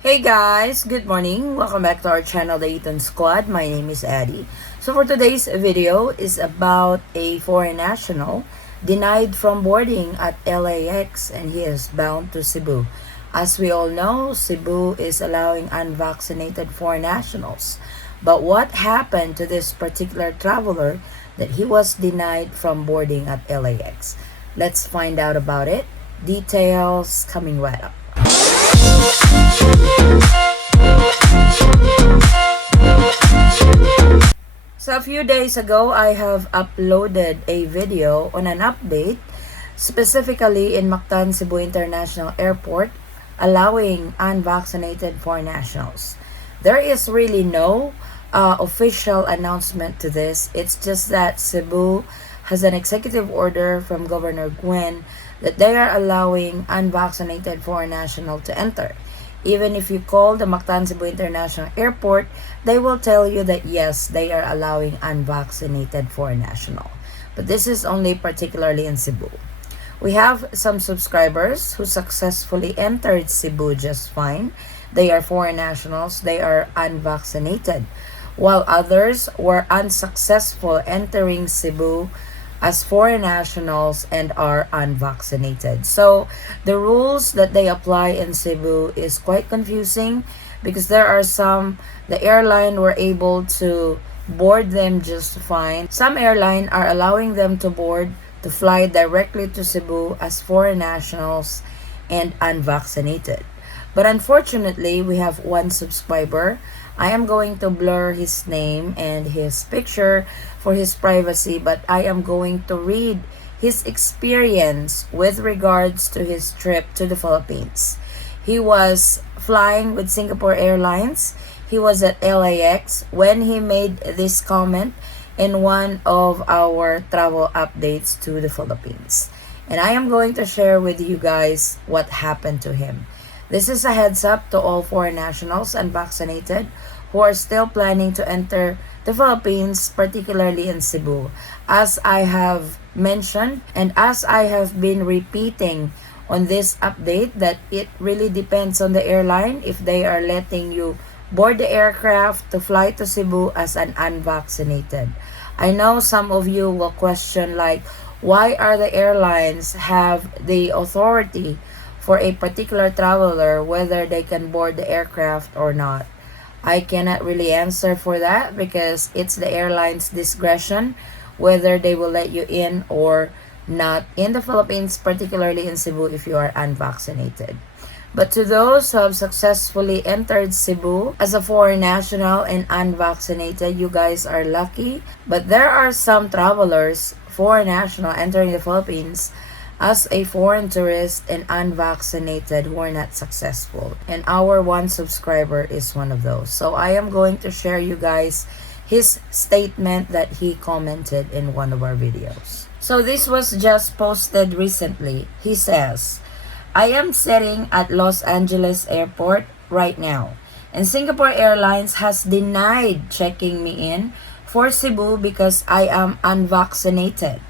Hey guys, good morning. Welcome back to our channel, the Eaton Squad. My name is Addie. So for today's video is about a foreign national denied from boarding at LAX and he is bound to Cebu. As we all know, Cebu is allowing unvaccinated foreign nationals. But what happened to this particular traveler that he was denied from boarding at LAX? Let's find out about it. Details coming right up. So a few days ago, I have uploaded a video on an update specifically in Mactan, Cebu International Airport allowing unvaccinated foreign nationals. There is really no official announcement to this. It's just that Cebu has an executive order from Governor Gwen that they are allowing unvaccinated foreign nationals to enter. Even if you call the Mactan Cebu International Airport, they will tell you that yes, they are allowing unvaccinated foreign national. But this is only particularly in Cebu. We have some subscribers who successfully entered Cebu just fine. They are foreign nationals, they are unvaccinated, while others were unsuccessful entering Cebu as foreign nationals and are unvaccinated. So the rules that they apply in Cebu is quite confusing because there are some, the airline were able to board them just fine. Some airline are allowing them to board to fly directly to Cebu as foreign nationals and unvaccinated. But unfortunately, we have one subscriber. I am going to blur his name and his picture for his privacy, but I am going to read his experience with regards to his trip to the Philippines. He was flying with Singapore Airlines. He was at LAX when he made this comment in one of our travel updates to the Philippines. And I am going to share with you guys what happened to him. This is a heads up to all foreign nationals unvaccinated who are still planning to enter the Philippines, particularly in Cebu. As I have mentioned and as I have been repeating on this update, that it really depends on the airline if they are letting you board the aircraft to fly to Cebu as an unvaccinated. I know some of you will question like, why are the airlines have the authority for a particular traveler whether they can board the aircraft or not? I cannot really answer for that because it's the airline's discretion whether they will let you in or not in the Philippines, particularly in Cebu if you are unvaccinated. But to those who have successfully entered Cebu as a foreign national and unvaccinated, you guys are lucky. But there are some travelers, foreign national, entering the Philippines as a foreign tourist and unvaccinated who are not successful. And our one subscriber is one of those. So I am going to share you guys his statement that he commented in one of our videos. So this was just posted recently. He says, I am sitting at Los Angeles airport right now, and Singapore Airlines has denied checking me in for Cebu because I am unvaccinated.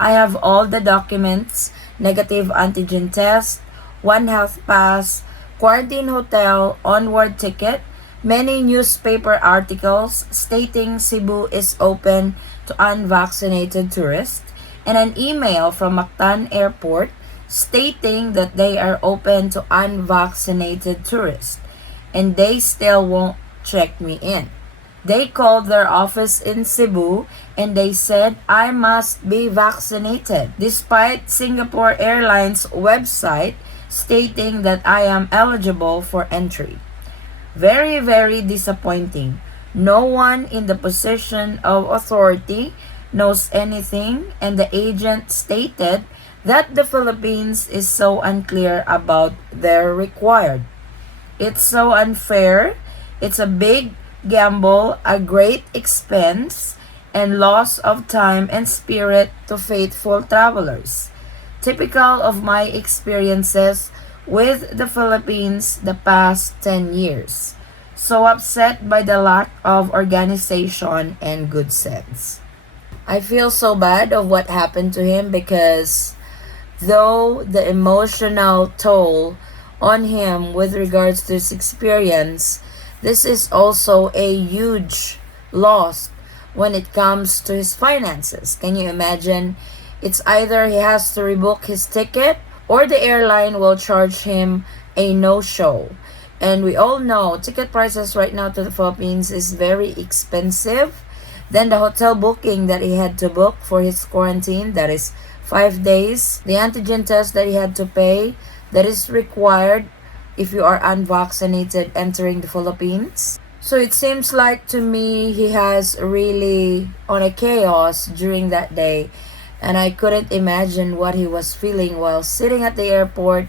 I have all the documents, negative antigen test, one health pass, quarantine hotel, onward ticket, many newspaper articles stating Cebu is open to unvaccinated tourists, and an email from Mactan Airport stating that they are open to unvaccinated tourists, and they still won't check me in. They called their office in Cebu and they said I must be vaccinated, despite Singapore Airlines website stating that I am eligible for entry. Very, very disappointing. No one in the position of authority knows anything, and the agent stated that the Philippines is so unclear about their required. It's so unfair. It's a big gamble, a great expense, and loss of time and spirit to faithful travelers. Typical of my experiences with the Philippines the past 10 years. So upset by the lack of organization and good sense. I feel so bad of what happened to him because though the emotional toll on him with regards to his experience, this is also a huge loss when it comes to his finances. Can you imagine? It's either he has to rebook his ticket or the airline will charge him a no-show. And we all know ticket prices right now to the Philippines is very expensive. Then the hotel booking that he had to book for his quarantine, that is 5 days. The antigen test that he had to pay, that is required if you are unvaccinated entering the Philippines. So it seems like to me he has really on a chaos during that day. And I couldn't imagine what he was feeling while sitting at the airport,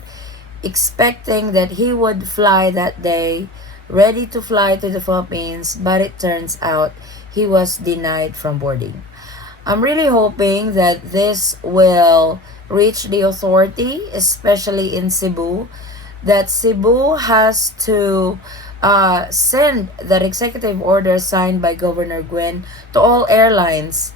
expecting that he would fly that day, ready to fly to the Philippines, but it turns out he was denied from boarding. I'm really hoping that this will reach the authority, especially in Cebu, that Cebu has to send that executive order signed by Governor Gwen to all airlines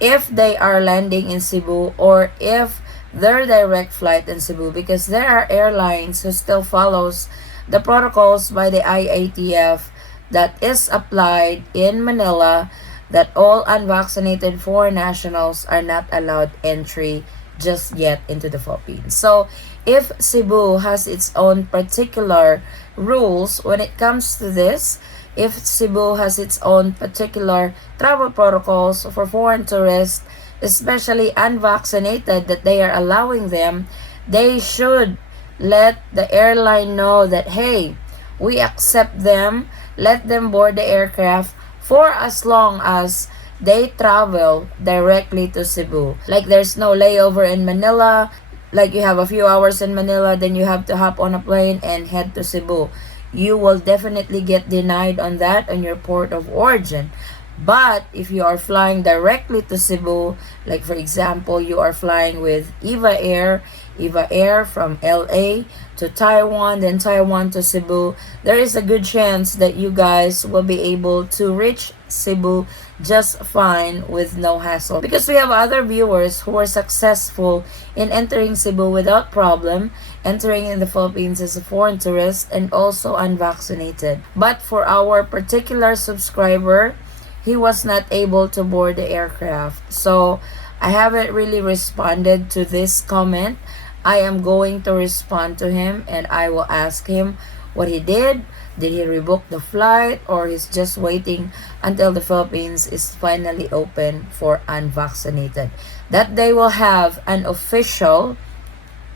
if they are landing in Cebu or if their direct flight in Cebu, because there are airlines who still follows the protocols by the IATF that is applied in Manila, that all unvaccinated foreign nationals are not allowed entry just yet into the Philippines. So if Cebu has its own particular rules when it comes to this, if Cebu has its own particular travel protocols for foreign tourists, especially unvaccinated, that they are allowing them, they should let the airline know that, hey, we accept them, let them board the aircraft for as long as they travel directly to Cebu. Like there's no layover in Manila, like you have a few hours in Manila, then you have to hop on a plane and head to Cebu. You will definitely get denied on that on your port of origin. But if you are flying directly to Cebu, like for example, you are flying with Eva Air from LA to Taiwan, then Taiwan to Cebu, there is a good chance that you guys will be able to reach Cebu just fine with no hassle. Because we have other viewers who are successful in entering Cebu without problem, entering in the Philippines as a foreign tourist and also unvaccinated. But for our particular subscriber, he was not able to board the aircraft. So I haven't really responded to this comment. I am going to respond to him and I will ask him what he did. Did he rebook the flight or he's just waiting until the Philippines is finally open for unvaccinated? That they will have an official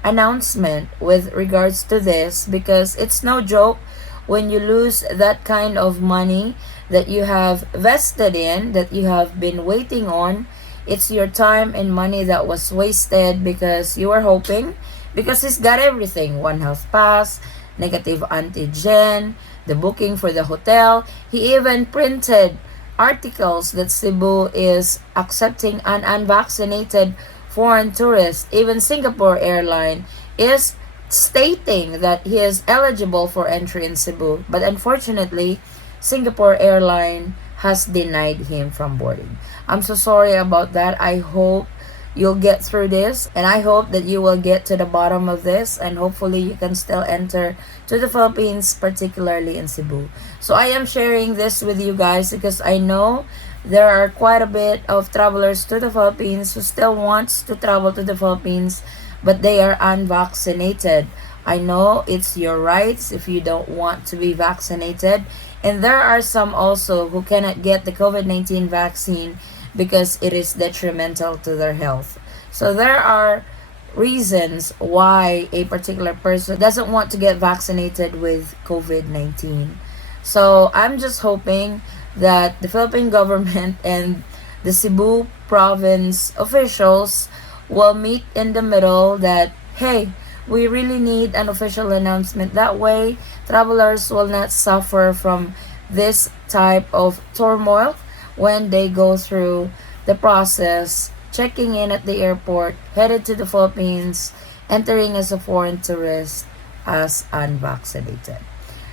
announcement with regards to this, because it's no joke when you lose that kind of money that you have vested in, that you have been waiting on. It's your time and money that was wasted because you were hoping, because he's got everything, one health pass, negative antigen, the booking for the hotel. He even printed articles that Cebu is accepting an unvaccinated foreign tourist. Even Singapore airline is stating that he is eligible for entry in Cebu, but unfortunately Singapore airline has denied him from boarding. I'm so sorry about that. I hope you'll get through this, and I hope that you will get to the bottom of this, and hopefully you can still enter to the Philippines, particularly in Cebu. So I am sharing this with you guys because I know there are quite a bit of travelers to the Philippines who still wants to travel to the Philippines, but they are unvaccinated. I know it's your rights if you don't want to be vaccinated. And there are some also who cannot get the COVID-19 vaccine because it is detrimental to their health. So there are reasons why a particular person doesn't want to get vaccinated with COVID-19. So I'm just hoping that the Philippine government and the Cebu province officials will meet in the middle, that, hey, we really need an official announcement. That way, travelers will not suffer from this type of turmoil when they go through the process, checking in at the airport, headed to the Philippines, entering as a foreign tourist as unvaccinated.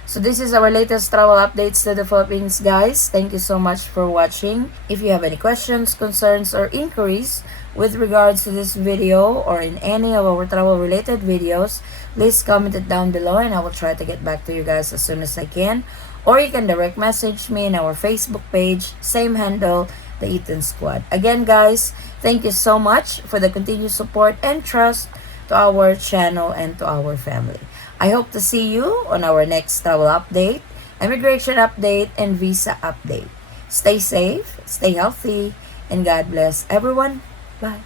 So this is our latest travel updates to the Philippines, guys. Thank you so much for watching. If you have any questions, concerns, or inquiries with regards to this video or in any of our travel related videos, please comment it down below and I will try to get back to you guys as soon as I can. Or you can direct message me in our Facebook page, same handle, the Eaton Squad. Again, guys, thank you so much for the continued support and trust to our channel and to our family. I hope to see you on our next travel update, immigration update, and visa update. Stay safe, stay healthy, and God bless everyone. Bye.